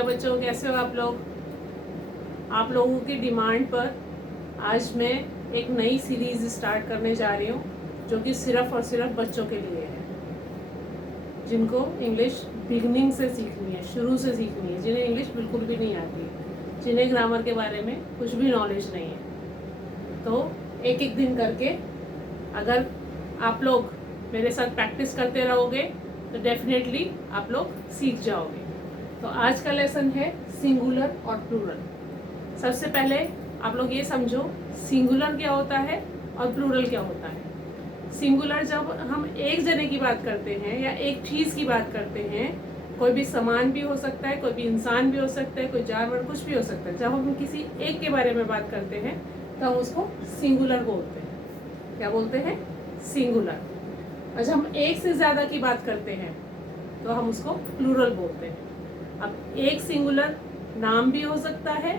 Hello बच्चों, कैसे हो आप लोग। आप लोगों की डिमांड पर आज मैं एक नई सीरीज़ स्टार्ट करने जा रही हूँ जो कि सिर्फ़ और सिर्फ बच्चों के लिए है, जिनको इंग्लिश बिगनिंग से सीखनी है, शुरू से सीखनी है, जिन्हें इंग्लिश बिल्कुल भी नहीं आती, जिन्हें ग्रामर के बारे में कुछ भी नॉलेज नहीं है। तो एक एक दिन करके अगर आप लोग मेरे साथ प्रैक्टिस करते रहोगे तो डेफिनेटली आप लोग सीख जाओगे। तो आज का लेसन है सिंगुलर और प्लूरल। सबसे पहले आप लोग ये समझो सिंगुलर क्या होता है और प्लूरल क्या होता है। सिंगुलर जब हम एक जने की बात करते हैं या एक चीज़ की बात करते हैं, कोई भी सामान भी हो सकता है, कोई भी इंसान भी हो सकता है, कोई जानवर, कुछ भी हो सकता है। जब हम किसी एक के बारे में बात करते हैं तो हम उसको सिंगुलर बोलते हैं। क्या बोलते हैं? सिंगुलर। और जब हम एक से ज़्यादा की बात करते हैं तो हम उसको प्लूरल बोलते हैं। अब एक सिंगुलर नाम भी हो सकता है,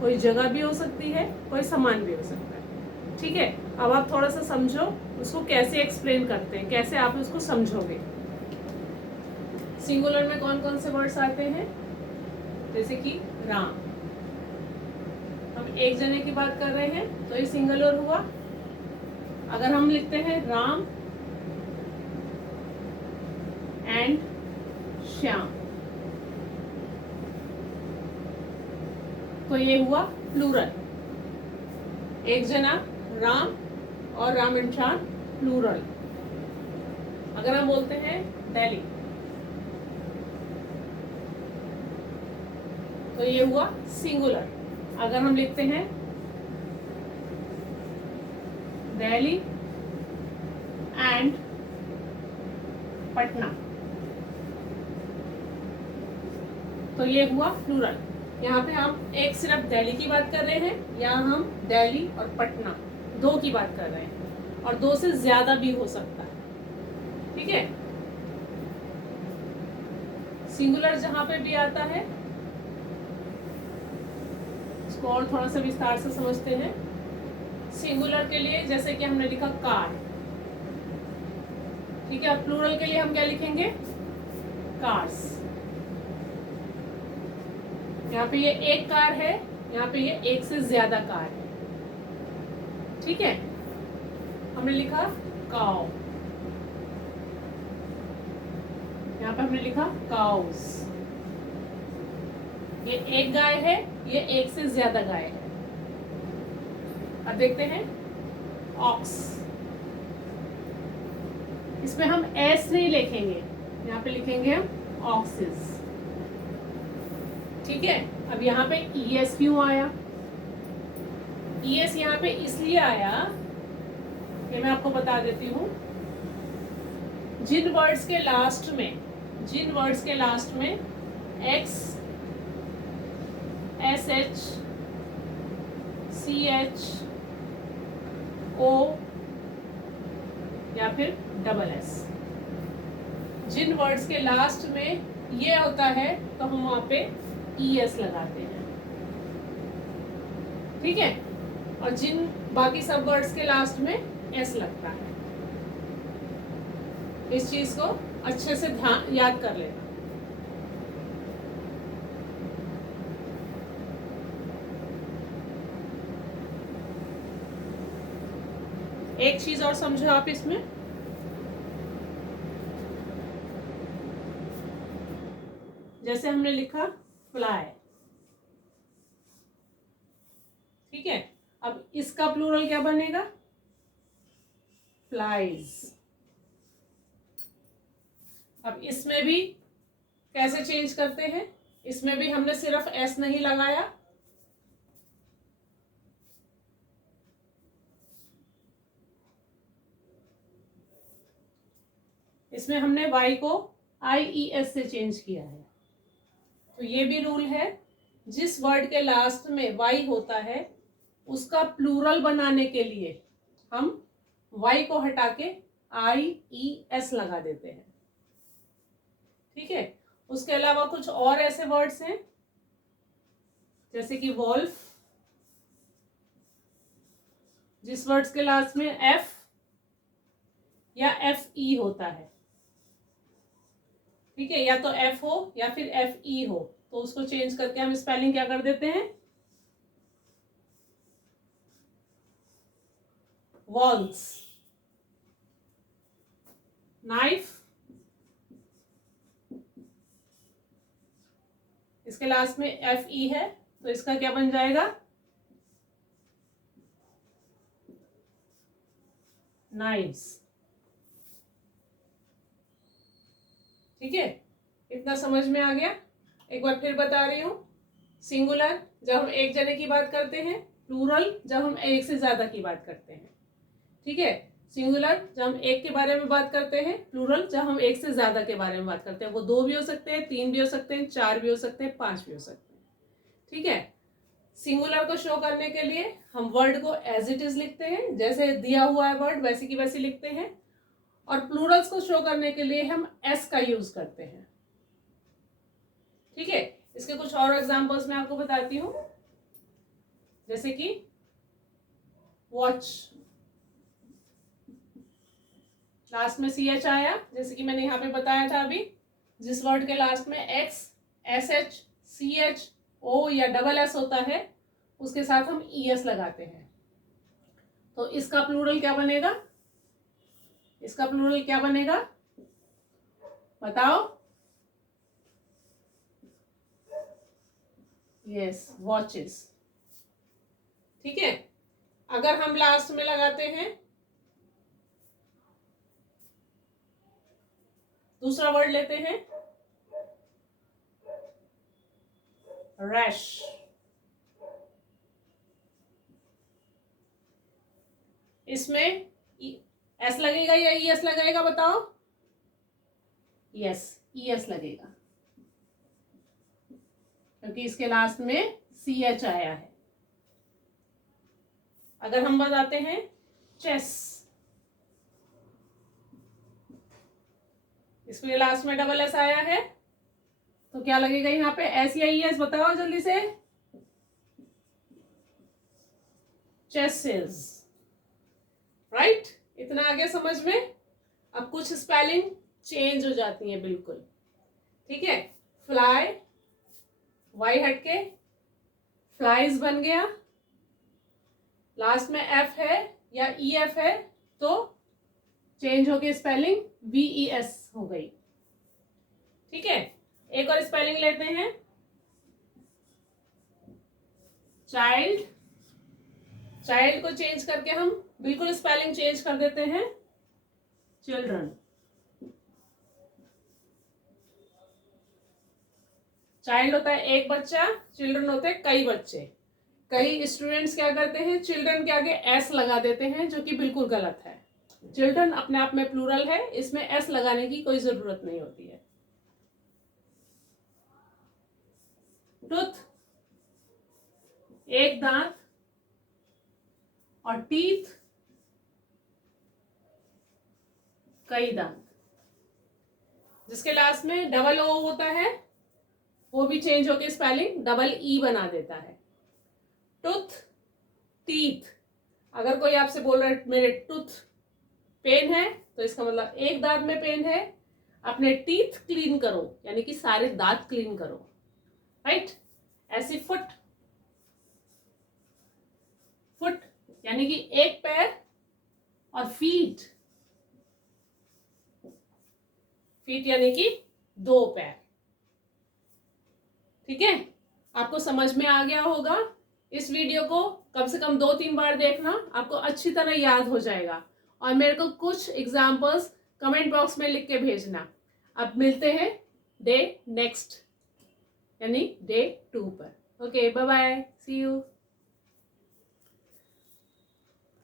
कोई जगह भी हो सकती है, कोई सामान भी हो सकता है। ठीक है, अब आप थोड़ा सा समझो उसको कैसे एक्सप्लेन करते हैं, कैसे आप उसको समझोगे। सिंगुलर में कौन कौन से वर्ड्स आते हैं? जैसे कि राम, हम एक जने की बात कर रहे हैं तो ये सिंगुलर हुआ। अगर हम लिखते हैं राम एंड श्याम तो ये हुआ प्लूरल। एक जना राम और राम एंड श्याम प्लूरल। अगर हम बोलते हैं दिल्ली तो ये हुआ सिंगुलर। अगर हम लिखते हैं दिल्ली एंड पटना तो ये हुआ प्लूरल। यहाँ पे हम एक सिर्फ दिल्ली की बात कर रहे हैं, यहाँ हम दिल्ली और पटना दो की बात कर रहे हैं, और दो से ज्यादा भी हो सकता है। ठीक है, सिंगुलर जहां पे भी आता है इसको और थोड़ा सा विस्तार से समझते हैं। सिंगुलर के लिए जैसे कि हमने लिखा कार, ठीक है, और प्लूरल के लिए हम क्या लिखेंगे? कार्स। यहाँ पे ये एक कार है, यहाँ पे ये एक से ज्यादा कार है। ठीक है, हमने लिखा काउ, यहाँ पे हमने लिखा काउस। ये एक गाय है, ये एक से ज्यादा गाय है। अब देखते हैं ऑक्स, इसमें हम एस नहीं लिखेंगे, यहाँ पे लिखेंगे हम ऑक्सेस। ठीक है, अब यहाँ पे ईएस क्यों आया? ईएस यहाँ पे इसलिए आया, ये मैं आपको बता देती हूँ। जिन वर्ड्स के लास्ट में X, S H, C H, O या फिर डबल एस, जिन वर्ड्स के लास्ट में ये होता है तो हम वहां पे ईएस लगाते हैं। ठीक है, और जिन बाकी सब वर्ड्स के लास्ट में एस लगता है। इस चीज को अच्छे से ध्यान याद कर लेना। एक चीज और समझो आप इसमें, जैसे हमने लिखा फ्लाई, ठीक है, अब इसका प्लूरल क्या बनेगा? फ्लाइज। अब इसमें भी कैसे चेंज करते हैं? इसमें भी हमने सिर्फ एस नहीं लगाया, इसमें हमने वाई को आईईएस से चेंज किया है। तो ये भी रूल है, जिस वर्ड के लास्ट में वाई होता है उसका प्लूरल बनाने के लिए हम वाई को हटा के आईईएस लगा देते हैं। ठीक है, उसके अलावा कुछ और ऐसे वर्ड्स हैं जैसे कि वॉल्फ, जिस वर्ड्स के लास्ट में एफ या एफ ई होता है। ठीक है, या तो एफ हो या फिर एफ ई हो, तो उसको चेंज करके हम स्पेलिंग क्या कर देते हैं, वॉल्स। नाइफ, इसके लास्ट में FE है, तो इसका क्या बन जाएगा, नाइव्स। ठीक है, इतना समझ में आ गया। एक बार फिर बता रही हूँ, सिंगुलर जब हम एक जने की बात करते हैं, प्लूरल जब हम एक से ज्यादा की बात करते हैं। ठीक है, सिंगुलर जब हम एक के बारे में बात करते हैं, प्लूरल जब हम एक से ज्यादा के बारे में बात करते हैं। वो 2 भी हो सकते हैं, 3 भी हो सकते हैं, 4 भी हो सकते हैं, 5 भी हो सकते हैं। ठीक है, सिंगुलर को शो करने के लिए हम वर्ड को एज इट इज लिखते हैं, जैसे दिया हुआ है वर्ड वैसे की वैसी लिखते हैं। और प्लूरल्स को शो करने के लिए हम एस का यूज करते हैं। ठीक है, इसके कुछ और एग्जांपल्स मैं आपको बताती हूँ, जैसे कि वॉच, लास्ट में CH आया, जैसे कि मैंने यहाँ पे बताया था अभी। जिस वर्ड के लास्ट में X, SH, CH, O या SS होता है, उसके साथ हम ES लगाते हैं। तो इसका प्लूरल क्या बनेगा, इसका प्लूरल क्या बनेगा, बताओ। Yes, watches. ठीक है, अगर हम लास्ट में लगाते हैं दूसरा वर्ड लेते हैं, रैश। इसमें S लगेगा या ES लगेगा, बताओ। यस, ES लगेगा, क्योंकि इसके लास्ट में CH आया है। अगर हम बताते हैं चेस, इसके लास्ट में SS आया है, तो क्या लगेगा यहाँ पे, S या ES, बताओ जल्दी से। Chases, right. इतना आगे समझ में। अब कुछ स्पेलिंग चेंज हो जाती है बिल्कुल। ठीक है, फ्लाई, वाई हटके फ्लाइज बन गया, लास्ट में F है या EF है, तो चेंज होके स्पेलिंग VES हो गई। ठीक है, एक और स्पेलिंग लेते हैं, चाइल्ड। चाइल्ड को चेंज करके हम बिल्कुल स्पेलिंग चेंज कर देते हैं, चिल्ड्रन। चाइल्ड होता है एक बच्चा, चिल्ड्रन होते हैं कई बच्चे। कई स्टूडेंट्स क्या करते हैं, चिल्ड्रन के आगे S लगा देते हैं, जो कि बिल्कुल गलत है। चिल्ड्रन अपने आप में प्लूरल है, इसमें S लगाने की कोई जरूरत नहीं होती है। टूथ, एक दांत, और टीथ, कई दांत। जिसके लास्ट में O होता है, वो भी चेंज होकर स्पेलिंग EE बना देता है। Tooth, teeth. अगर कोई आपसे बोल रहा है मेरे टूथ पेन है, तो इसका मतलब एक दांत में पेन है, अपने टीथ क्लीन करो, यानी कि सारे दांत क्लीन करो, राइट। ऐसी फुट, फुट यानी कि एक पैर, और फीट, फीट यानी कि 2 पैर। ठीक है, आपको समझ में आ गया होगा। इस वीडियो को कम से कम 2-3 बार देखना, आपको अच्छी तरह याद हो जाएगा। और मेरे को कुछ एग्जाम्पल्स कमेंट बॉक्स में लिख के भेजना। अब मिलते हैं डे नेक्स्ट, यानी डे 2 पर। Okay, bye bye, see you.